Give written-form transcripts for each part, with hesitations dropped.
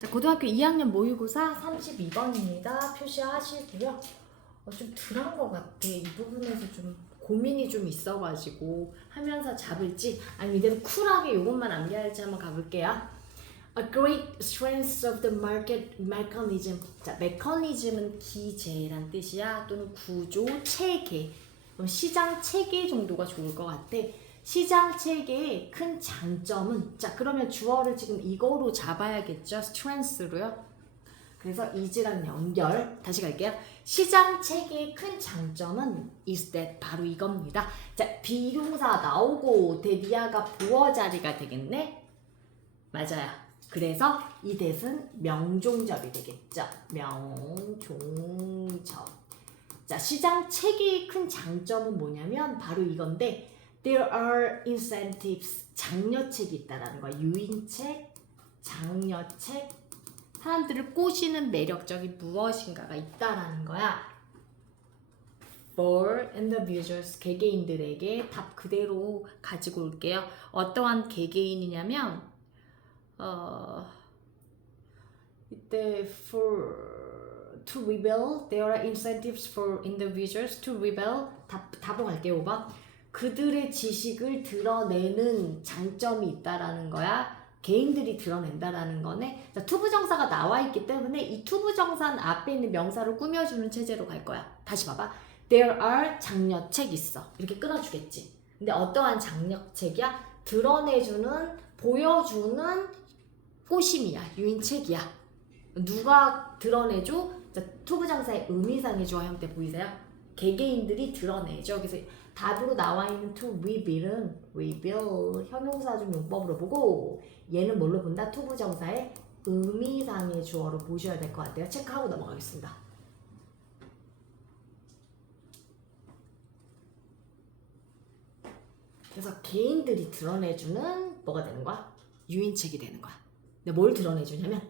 자, 고등학교 2학년 모의고사 32번입니다. 표시하시고요. 좀 덜한 것 같아. 이 부분에서 좀 고민이 좀 있어가지고 하면서 잡을지 아니면 이대로 쿨하게 이것만 암기할지 한번 가볼게요. A great strength of the market mechanism. 자, 메커니즘은 기제란 뜻이야. 또는 구조, 체계. 시장 체계 정도가 좋을 것 같아. 시장 체계의 큰 장점은, 자, 그러면 주어를 지금 이거로 잡아야겠죠? strength로요. 그래서 is랑 연결. 다시 갈게요. 시장 체계의 큰 장점은 is that, 바로 이겁니다. 자, 비동사 나오고 대비하가 보어 자리가 되겠네. 맞아요. 그래서 이 that은 명종접이 되겠죠. 명종접. 자, 시장 체계의 큰 장점은 뭐냐면 바로 이건데, there are incentives, 장려책이 있다라는 거야. 유인책, 장려책, 사람들을 꼬시는 매력적인 무엇인가가 있다라는 거야. for individuals, 개개인들에게. 답 그대로 가지고 올게요. 어떠한 개개인이냐면 이때 for to rebel, there are incentives for individuals to rebel. 답으로 갈게요. 5번. 그들의 지식을 드러내는 장점이 있다라는 거야. 개인들이 드러낸다라는 거네. 자, 투부정사가 나와 있기 때문에 이 투부정사는 앞에 있는 명사를 꾸며주는 체제로 갈 거야. 다시 봐봐. There are 장려책 있어. 이렇게 끊어주겠지. 근데 어떠한 장려책이야? 드러내주는, 보여주는 꼬심이야. 유인책이야. 누가 드러내줘? 자, 투부정사의 의미상의 주어 형태 보이세요? 개개인들이 드러내죠. 그래서 답으로 나와 있는 to reveal은 reveal 형용사중 용법으로 보고, 얘는 뭘로 본다? 투부정사의 의미상의 주어로 보셔야 될 것 같아요. 체크하고 넘어가겠습니다. 그래서 개인들이 드러내주는 뭐가 되는 거야? 유인책이 되는 거야. 근데 뭘 드러내주냐면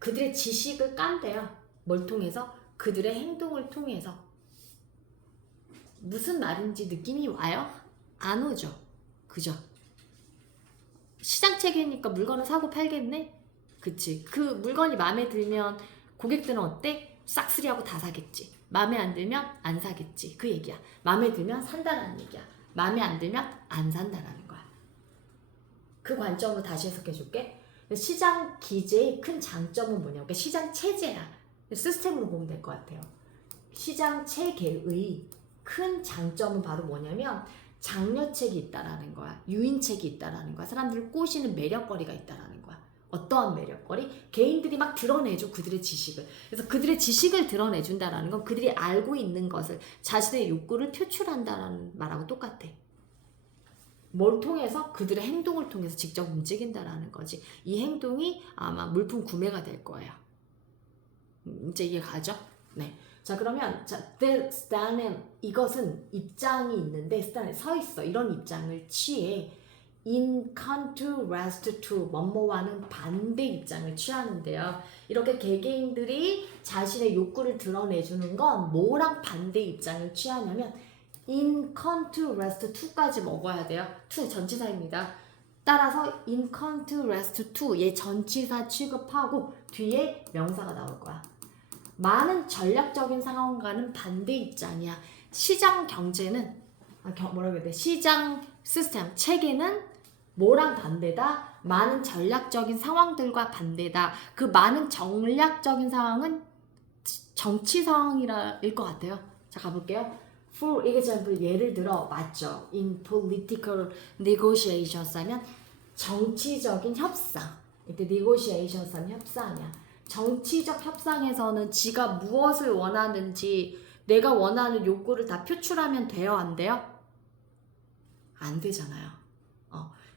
그들의 지식을 깐대요. 뭘 통해서? 그들의 행동을 통해서. 무슨 말인지 느낌이 와요? 안 오죠? 그죠? 시장 체계니까 물건을 사고 팔겠네? 그치? 그 물건이 마음에 들면 고객들은 어때? 싹쓸이하고 다 사겠지. 마음에 안 들면 안 사겠지. 그 얘기야. 마음에 들면 산다라는 얘기야. 마음에 안 들면 안 산다라는 거야. 그 관점으로 다시 해석해 줄게. 시장 기제의 큰 장점은 뭐냐고. 그러니까 시장 체제야. 시스템으로 보면 될 것 같아요. 시장 체계의 큰 장점은 바로 뭐냐면 장려책이 있다라는 거야. 유인책이 있다라는 거야. 사람들을 꼬시는 매력거리가 있다라는 거야. 어떠한 매력거리? 개인들이 막 드러내줘, 그들의 지식을. 그래서 그들의 지식을 드러내준다라는 건 그들이 알고 있는 것을, 자신의 욕구를 표출한다라는 말하고 똑같아. 뭘 통해서? 그들의 행동을 통해서 직접 움직인다라는 거지. 이 행동이 아마 물품 구매가 될 거예요. 이제 이해 가죠? 네. 자, 그러면 자, the stand은, 이것은 입장이 있는데 stand에 서 있어. 이런 입장을 취해. in contrast to, 뭐뭐와는 반대 입장을 취하는데요. 이렇게 개개인들이 자신의 욕구를 드러내주는 건 뭐랑 반대 입장을 취하냐면 in contrast to까지 먹어야 돼요. to 전치사입니다. 따라서 in contrast to, 얘 전치사 취급하고 뒤에 명사가 나올 거야. 많은 전략적인 상황과는 반대 입장이야. 시장 경제는 뭐라고 해야 돼? 시장 시스템 체계는 뭐랑 반대다? 많은 전략적인 상황들과 반대다. 그 많은 전략적인 상황은 정치 상황일 것 같아요. 자, 가볼게요. For example, 예를 들어, 맞죠? In political negotiations 하면 정치적인 협상. 이때 negotiations 하면 협상이야. 정치적 협상에서는 지가 무엇을 원하는지, 내가 원하는 욕구를 다 표출하면 돼요? 안 돼요? 안 되잖아요.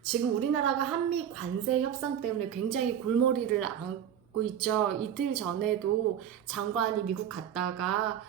지금 우리나라가 한미 관세 협상 때문에 굉장히 골머리를 앓고 있죠. 이틀 전에도 장관이 미국 갔다가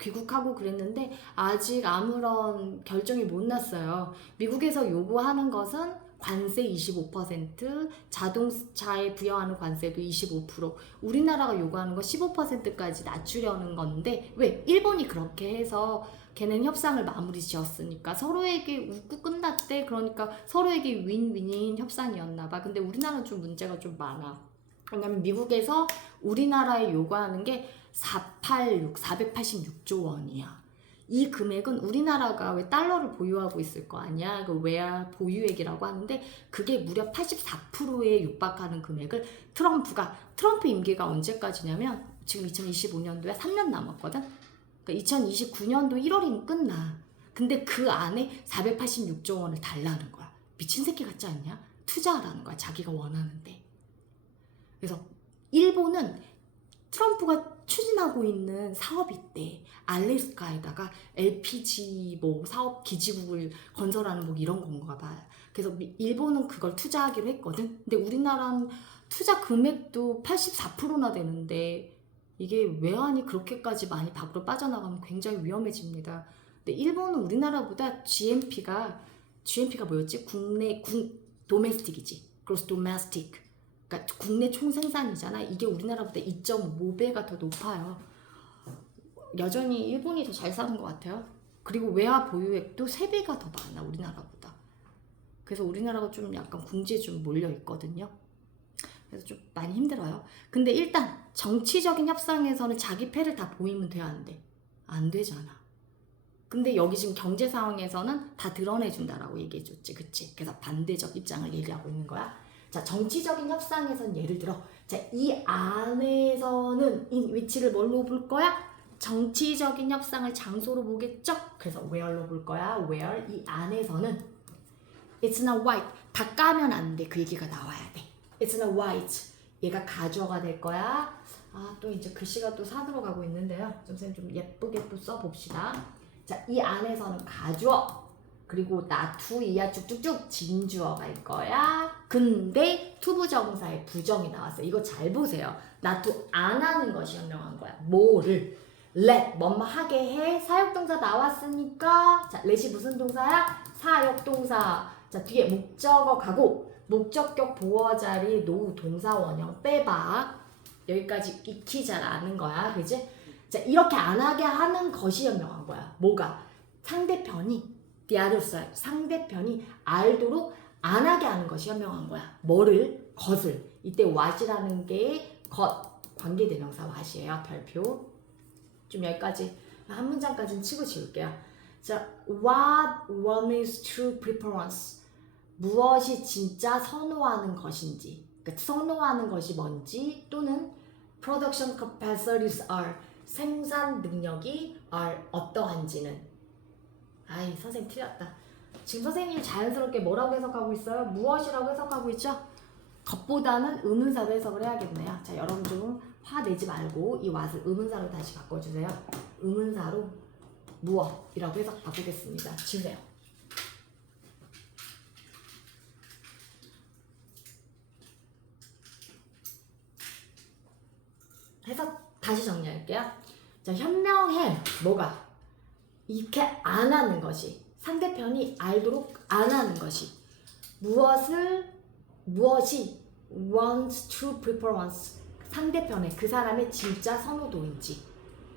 귀국하고 그랬는데 아직 아무런 결정이 못 났어요. 미국에서 요구하는 것은 관세 25%, 자동차에 부여하는 관세도 25%, 우리나라가 요구하는 거 15%까지 낮추려는 건데, 왜? 일본이 그렇게 해서 걔는 협상을 마무리 지었으니까 서로에게 웃고 끝났대. 그러니까 서로에게 윈윈인 협상이었나 봐. 근데 우리나라는 좀 문제가 좀 많아. 왜냐면 미국에서 우리나라에 요구하는 게 486조 원이야. 이 금액은 우리나라가 왜 달러를 보유하고 있을 거 아니야? 그 외화 보유액이라고 하는데 그게 무려 84%에 육박하는 금액을 트럼프 임기가 언제까지냐면 지금 2025년도에 3년 남았거든? 그러니까 2029년도 1월이면 끝나. 근데 그 안에 486조 원을 달라는 거야. 미친 새끼 같지 않냐? 투자하라는 거야. 자기가 원하는데. 그래서 일본은 트럼프가 추진하고 있는 사업이 있대. 알래스카에다가 LPG 뭐 사업 기지국을 건설하는 뭐 이런 건가 봐. 그래서 일본은 그걸 투자하기로 했거든. 근데 우리나라는 투자 금액도 84%나 되는데 이게 외환이 그렇게까지 많이 밖으로 빠져나가면 굉장히 위험해집니다. 근데 일본은 우리나라보다 GNP가 뭐였지? 도메스틱이지. 그래서 도메스틱. 그러니까 국내 총생산이잖아. 이게 우리나라보다 2.5배가 더 높아요. 여전히 일본이 더 잘 사는 것 같아요. 그리고 외화 보유액도 3배가 더 많아 우리나라보다. 그래서 우리나라가 좀 약간 궁지에 좀 몰려 있거든요. 그래서 좀 많이 힘들어요. 근데 일단 정치적인 협상에서는 자기 패를 다 보이면 돼야 안 돼. 안 되잖아. 근데 여기 지금 경제 상황에서는 다 드러내준다라고 얘기해줬지. 그치? 그래서 반대적 입장을 얘기하고 있는 거야. 자, 정치적인 협상에선 예를 들어 자, 이 안에서는 이 위치를 뭘로 볼 거야? 정치적인 협상을 장소로 보겠죠? 그래서 where로 볼 거야. where 이 안에서는 it's not white. 다 까면 안 돼. 그 얘기가 나와야 돼. it's not white. 얘가 가주어가 될 거야. 아, 또 이제 글씨가 또 산으로 가고 있는데요. 선생님 좀 예쁘게 또 써봅시다. 자, 이 안에서는 가주어. 그리고 나투 이야 쭉쭉쭉 진주어갈 거야. 근데 투부정사에 부정이 나왔어요. 이거 잘 보세요. 나투 안 하는 것이 현명한 거야. 뭐를? let 뭐뭐 하게 해. 사역동사 나왔으니까 자, let이 무슨 동사야? 사역동사. 자, 뒤에 목적어 가고 목적격 보어 자리 노후 동사 원형 빼봐. 여기까지 익히 잘 아는 거야. 그지? 자, 이렇게 안 하게 하는 것이 현명한 거야. 뭐가? 상대편이 the other side, 상대편이 알도록 안 하게 하는 것이 현명한 거야. 뭐를? 것을. 이때 what이라는 게 것, 관계대명사 what이에요. 별표. 좀 여기까지 한 문장까지는 치고 지울게요. 자, what one is true preference. 무엇이 진짜 선호하는 것인지. 그러니까 선호하는 것이 뭔지 또는 production capacities are. 생산 능력이 are 어떠한지는. 아이, 선생님 틀렸다. 지금 선생님이 자연스럽게 뭐라고 해석하고 있어요? 무엇이라고 해석하고 있죠? 것보다는 의문사로 해석을 해야겠네요. 자, 여러분 좀 화내지 말고 이 what을 의문사로 다시 바꿔주세요. 의문사로 무엇이라고 해석 바꾸겠습니다. 지우세요. 해석 다시 정리할게요. 자, 현명해. 뭐가? 이렇게 안 하는 것이, 상대편이 알도록 안 하는 것이, 무엇이 one's true preference, 상대편의 그 사람의 진짜 선호도인지,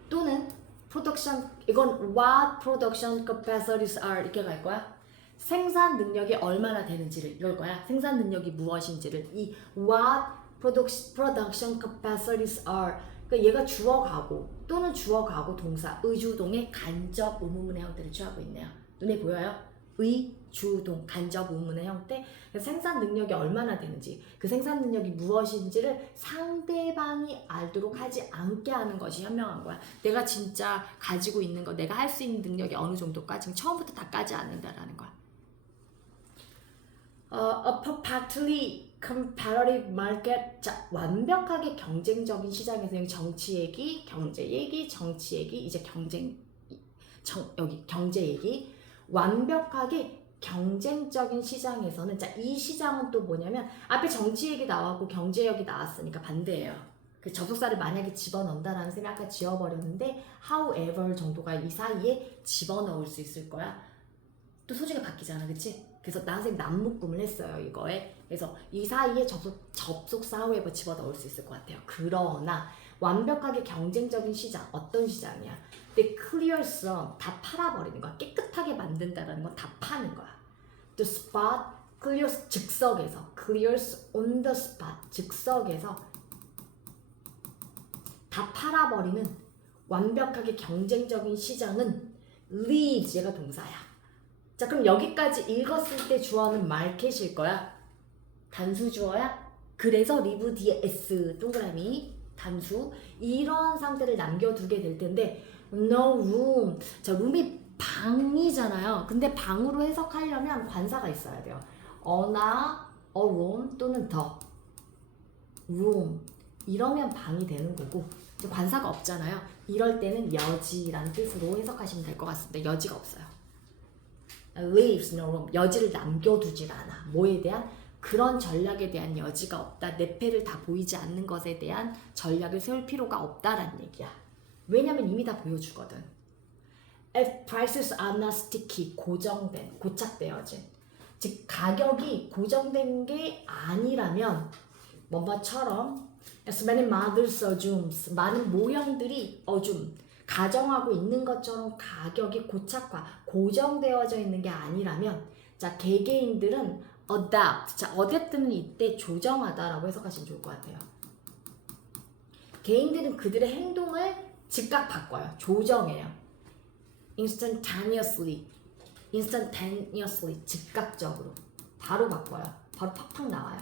또는 production, 이건 what production capacities are 이렇게 갈 거야. 생산 능력이 얼마나 되는지를 이럴 거야. 생산 능력이 무엇인지를 이 what production capacities are, 그러니까 얘가 주어가고 또는 주어가고 동사 의주동의 간접 의문문의 형태를 취하고 있네요. 눈에 보여요? 의주동 간접 의문문의 형태. 생산 능력이 얼마나 되는지, 그 생산 능력이 무엇인지를 상대방이 알도록 하지 않게 하는 것이 현명한 거야. 내가 진짜 가지고 있는 거, 내가 할 수 있는 능력이 어느 정도까지, 처음부터 다 까지 않는다라는 거야. A perfectly competitive market. 자, 완벽하게 경쟁적인 시장에서 여기 정치 얘기, 경제 얘기, 정치 얘기, 이제 여기 경제 얘기. 완벽하게 경쟁적인 시장에서는, 자, 이 시장은 또 뭐냐면 앞에 정치 얘기 나왔고 경제 얘기 나왔으니까 반대예요. 그 접속사를 만약에 집어넣는다라는 셈이 아까 지워버렸는데 however 정도가 이 사이에 집어넣을 수 있을 거야. 또 소지가 바뀌잖아, 그치? 그래서 나 선생님 남묶음을 했어요, 이거에. 그래서 이 사이에 접속사 however 집어넣을 수 있을 것 같아요. 그러나 완벽하게 경쟁적인 시장, 어떤 시장이야? 근데 clear some, 다 팔아버리는 거야. 깨끗하게 만든다는 건 다 파는 거야. The spot, clears 즉석에서, clears on the spot, 즉석에서 다 팔아버리는 완벽하게 경쟁적인 시장은 leaves, 얘가 동사야. 자, 그럼 여기까지 읽었을 때 주어는 마켓일 거야. 단수 주어야. 그래서 리브 뒤에 s 동그라미 단수, 이런 상태를 남겨두게 될 텐데 no room. 자, room이 방이잖아요. 근데 방으로 해석하려면 관사가 있어야 돼요. 어나 a room 또는 the room, 이러면 방이 되는 거고, 관사가 없잖아요. 이럴 때는 여지란 뜻으로 해석하시면 될 것 같습니다. 여지가 없어요. leaves no room, 여지를 남겨두질 않아. 뭐에 대한? 그런 전략에 대한 여지가 없다. 내 패를 다 보이지 않는 것에 대한 전략을 세울 필요가 없다라는 얘기야. 왜냐면 이미 다 보여주거든. If prices are not sticky, 고정된, 고착되어진, 즉 가격이 고정된 게 아니라면 뭐뭐처럼 as many mothers assumes, 많은 모형들이 가정하고 있는 것처럼 가격이 고착화, 고정되어져 있는 게 아니라면, 자, 개개인들은 adapt, 자, adapt는 이때 조정하다라고 해석하시면 좋을 것 같아요. 개인들은 그들의 행동을 즉각 바꿔요. 조정해요. instantaneously, 즉각적으로 바로 바꿔요. 바로 팍팍 나와요.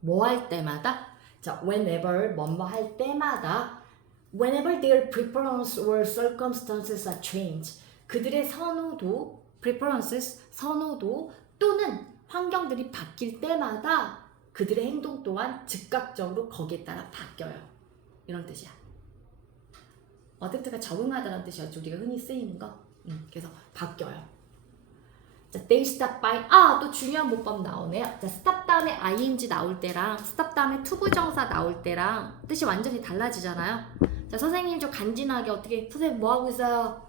뭐 할 때마다? 자, whenever, 뭐뭐 할 때마다, whenever their preference or circumstances are changed, 그들의 선호도, preferences, 선호도 또는 환경들이 바뀔 때마다 그들의 행동 또한 즉각적으로 거기에 따라 바뀌어요. 이런 뜻이야. 어댑트가 적응하다는 뜻이었죠. 우리가 흔히 쓰이는 거. 그래서 바뀌어요. 자, they stop by. 또 중요한 문법 나오네요. 자, stop 다음에 ing 나올 때랑 stop 다음에 투부정사 나올 때랑 뜻이 완전히 달라지잖아요. 자, 선생님 저 간지나게 어떻게, 선생님 뭐 하고 있어요?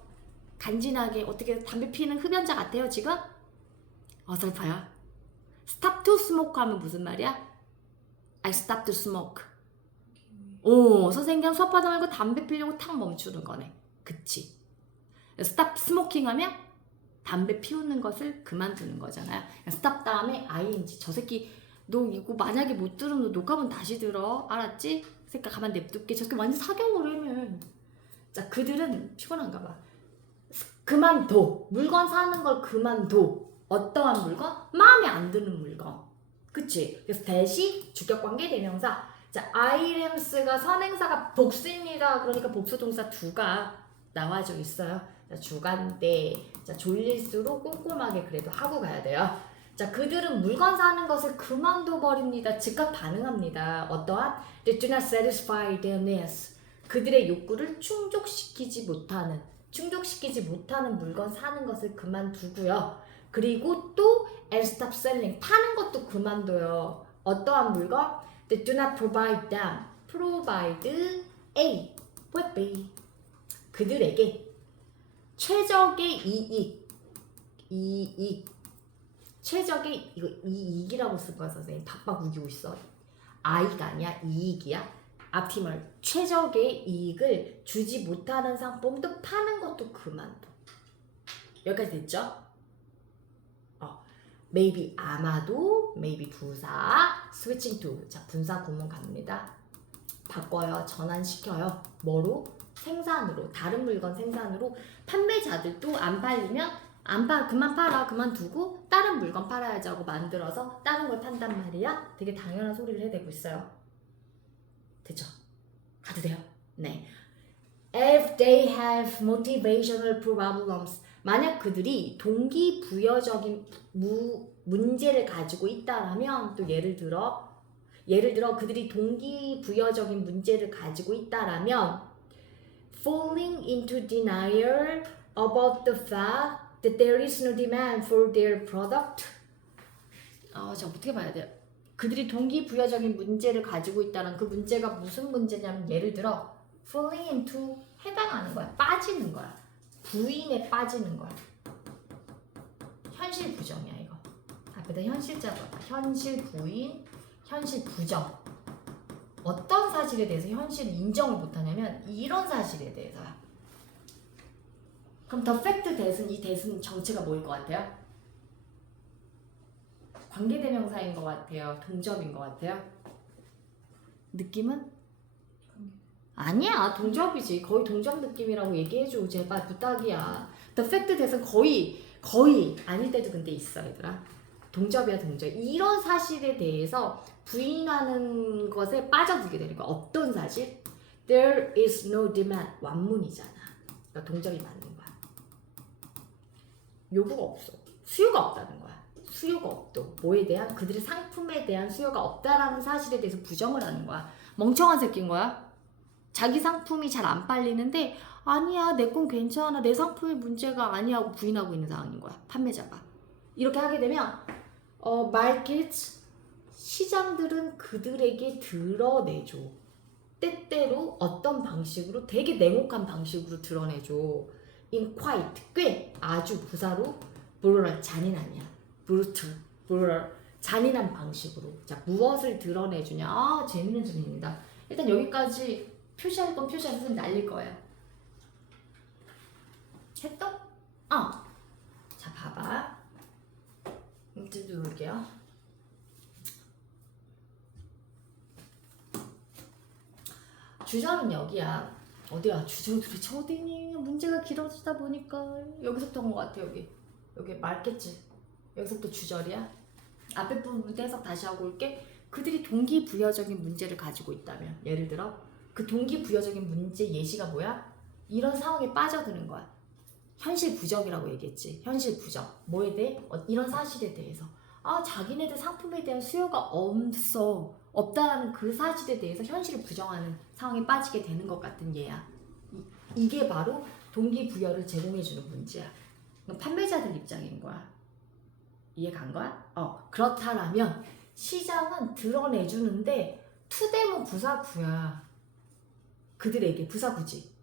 간지나게 어떻게 담배 피는 흡연자 같아요 지금? 어설퍼요. stop to smoke 하면 무슨 말이야? I stop to smoke. 선생님 수업하다 말고 담배 피려고 탁 멈추는 거네. 그치? stop smoking 하면 담배 피우는 것을 그만두는 거잖아요. stop 다음에 ing. 저 새끼 너 이거 만약에 못 들으면 녹화본 다시 들어. 알았지? 그러니까 가만 냅둘게. 저 새끼 완전 사겨버리면. 자, 그들은 피곤한가 봐. 그만둬. 물건 사는 걸 그만둬. 어떠한 물건? 마음에 안 드는 물건. 그치? 그래서 대시 주격관계 대명사. 자, items가 선행사가 복수입니다. 그러니까 복수동사 두가 나와져 있어요. 자, 주간대. 자, 졸릴수록 꼼꼼하게 그래도 하고 가야 돼요. 자, 그들은 물건 사는 것을 그만둬 버립니다. 즉각 반응합니다. 어떠한? They do not satisfy their needs. 그들의 욕구를 충족시키지 못하는 물건 사는 것을 그만두고요. 그리고 또 and stop selling, 파는 것도 그만둬요. 어떠한 물건? They do not provide them. provide A, what B? 그들에게 최적의 최적의, 이거 이익이라고 쓸 거야 선생님. 박박 우기고 있어. 아이가 아니야, 이익이야. 앞팀을 최적의 이익을 주지 못하는 상품도 파는 것도 그만둬. 여기까지 됐죠? maybe 아마도, maybe 부사, switching to. 자, 분사 구문 갑니다. 바꿔요, 전환시켜요. 뭐로? 생산으로. 다른 물건 생산으로. 판매자들도 안 팔리면 그만 팔아, 그만두고 다른 물건 팔아야지 하고 만들어서 다른 걸 판단 말이야. 되게 당연한 소리를 해대고 있어요. 됐죠? 가도 돼요? 네. If they have motivational problems, 만약 그들이 동기부여적인 문제를 가지고 있다라면, 또 예를 들어 그들이 동기부여적인 문제를 가지고 있다라면 falling into denial about the fact that there is no demand for their product. 자, 어떻게 봐야 돼요? 그들이 동기부여적인 문제를 가지고 있다는 그 문제가 무슨 문제냐면, 예를 들어 falling into, 해당하는 거야. 빠지는 거야. 부인에 빠지는 거야. 현실 부정이야 이거. 앞에다 현실자 봐봐. 현실 부인, 현실 부정. 어떤 사실에 대해서 현실을 인정을 못하냐면 이런 사실에 대해서야. 그럼 the fact that은, 이 that은 정체가 뭐일 것 같아요? 관계대명사인 것 같아요? 동접인 것 같아요? 느낌은? 아니야, 동접이지. 거의 동접 느낌이라고 얘기해줘. 제발 부탁이야. The fact that은 거의 아닐 때도 근데 있어, 얘들아. 동접이야, 동접. 이런 사실에 대해서 부인하는 것에 빠져들게 되는 거야. 어떤 사실? There is no demand. 완문이잖아. 그러니까 동접이 맞는 거야. 요구가 없어. 수요가 없다는 거야. 수요가 없도. 뭐에 대한? 그들의 상품에 대한 수요가 없다라는 사실에 대해서 부정을 하는 거야. 멍청한 새끼인 거야. 자기 상품이 잘 안 팔리는데 아니야, 내 건 괜찮아, 내 상품이 문제가 아니야 하고 부인하고 있는 상황인 거야, 판매자가. 이렇게 하게 되면 markets, 시장들은 그들에게 드러내줘. 때때로 어떤 방식으로, 되게 냉혹한 방식으로 드러내줘. in quite, 꽤, 아주 부사로 brutal, 잔인하냐, brutal, 잔인한 방식으로. 자, 무엇을 드러내주냐. 아, 재밌는 질문입니다. 일단 여기까지 표시할 건 표시해서 날릴 거예요. 했어? 자, 봐봐. 이제 누를게요. 주절은 여기야. 어디야? 주절 도대체 어디니? 문제가 길어지다 보니까 여기서부터 온 것 같아. 여기 맞겠지? 여기서부터 주절이야. 앞에 부분 해석 다시 하고 올게. 그들이 동기부여적인 문제를 가지고 있다면, 예를 들어 그 동기부여적인 문제 예시가 뭐야? 이런 상황에 빠져드는 거야. 현실 부정이라고 얘기했지. 현실 부정. 뭐에 대해? 이런 사실에 대해서. 자기네들 상품에 대한 수요가 없다라는 그 사실에 대해서 현실을 부정하는 상황에 빠지게 되는 것 같은 예야. 이게 바로 동기부여를 제공해주는 문제야. 판매자들 입장인 거야. 이해 간 거야? 그렇다라면 시장은 드러내주는데 투대모 부사구야. 그들에게 부사구지.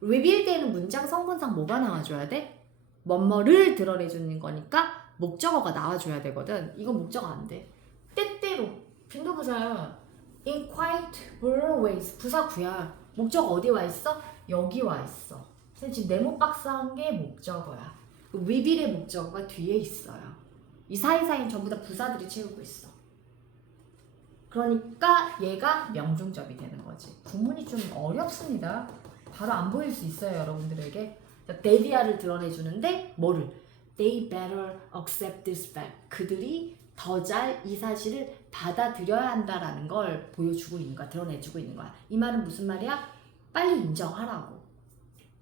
리빌되는 문장 성분상 뭐가 나와줘야 돼? 뭐뭐를 드러내주는 거니까 목적어가 나와줘야 되거든. 이건 목적어 안 돼. 때때로 빈도부사야. In quite rare ways, 부사구야. 목적어 어디 와 있어? 여기 와 있어. 지금 네모박스 한 게 목적어야. 리빌의 목적어가 뒤에 있어요. 이 사이사이는 전부 다 부사들이 채우고 있어. 그러니까 얘가 명중접이 되는 거지. 구문이 좀 어렵습니다. 바로 안 보일 수 있어요, 여러분들에게. 데디아를 드러내주는데 뭐를? They better accept this fact. 그들이 더 잘 이 사실을 받아들여야 한다라는 걸 보여주고 있는 거야. 드러내주고 있는 거야. 이 말은 무슨 말이야? 빨리 인정하라고.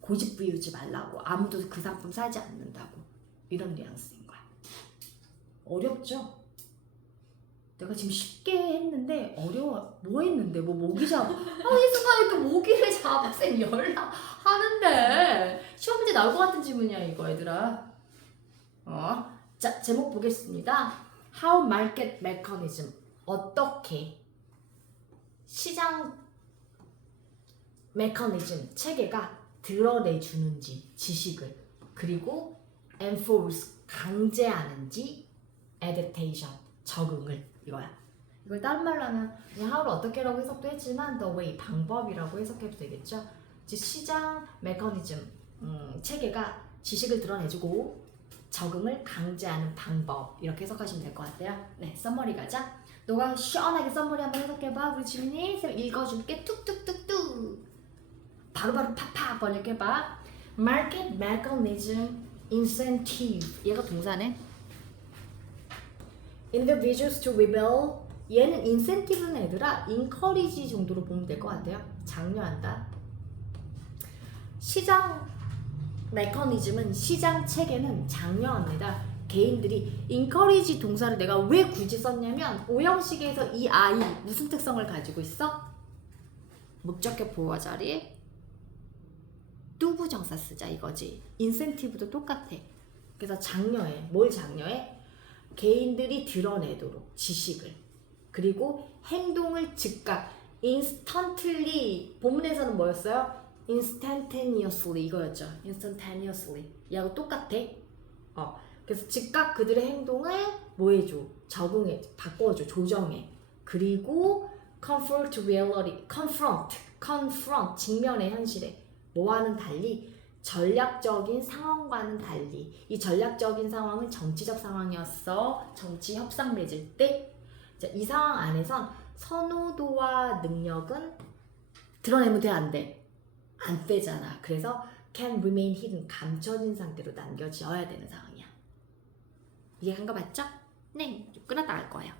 고집 부리지 말라고. 아무도 그 상품 사지 않는다고. 이런 뉘앙스인 거야. 어렵죠? 내가 지금 쉽게 했는데 어려워. 뭐 했는데? 뭐 모기 잡아. 이 순간에 또 모기를 잡아. 쌤 연락하는데. 시험 문제 나올 것 같은 질문이야 이거 얘들아. 자, 제목 보겠습니다. How market mechanism. 어떻게 시장 메커니즘, 체계가 드러내주는지, 지식을. 그리고 enforce, 강제하는지, adaptation, 적응을. 이거야. 이걸 다른 말로 하면 how를 어떻게라고 해석도 했지만 the way, 방법이라고 해석해도 되겠죠. 즉 시장 메커니즘, 체계가 지식을 드러내주고 적응을 강제하는 방법, 이렇게 해석하시면 될 것 같아요. 네, 썸머리 가자. 너가 시원하게 썸머리 한번 해석해봐. 우리 지민이 쌤 읽어줄게. 뚝뚝뚝뚝. 바로바로 팍팍 번역해봐. Market mechanism incentive. 얘가 동사네. Individuals to rebel. 얘는 incentive는 애들아 encourage 정도로 보면 될 것 같아요. 장려한다. 시장 메커니즘은, 시장 체계는 장려합니다. 개인들이. encourage 동사를 내가 왜 굳이 썼냐면 오형식에서 이 아이 무슨 특성을 가지고 있어? 목적격 보호와 자리에 뚜부정사 쓰자 이거지. incentive도 똑같아. 그래서 장려해. 뭘 장려해? 개인들이 드러내도록 지식을. 그리고 행동을 즉각. instantly. 본문에서는 뭐였어요? instantaneously 이거였죠. instantaneously. 얘하고 똑같아. 그래서 즉각 그들의 행동을 뭐 해줘? 적응해. 바꿔줘. 조정해. 그리고 confront reality. confront. 직면의 현실에. 뭐와는 달리? 전략적인 상황과는 달리. 이 전략적인 상황은 정치적 상황이었어. 정치 협상 맺을 때. 자, 이 상황 안에선 선호도와 능력은 드러내면 돼, 안 돼? 안 되잖아. 그래서 can remain hidden, 감춰진 상태로 남겨져야 되는 상황이야. 이해한 거 맞죠? 네, 좀 끌어나갈 거예요.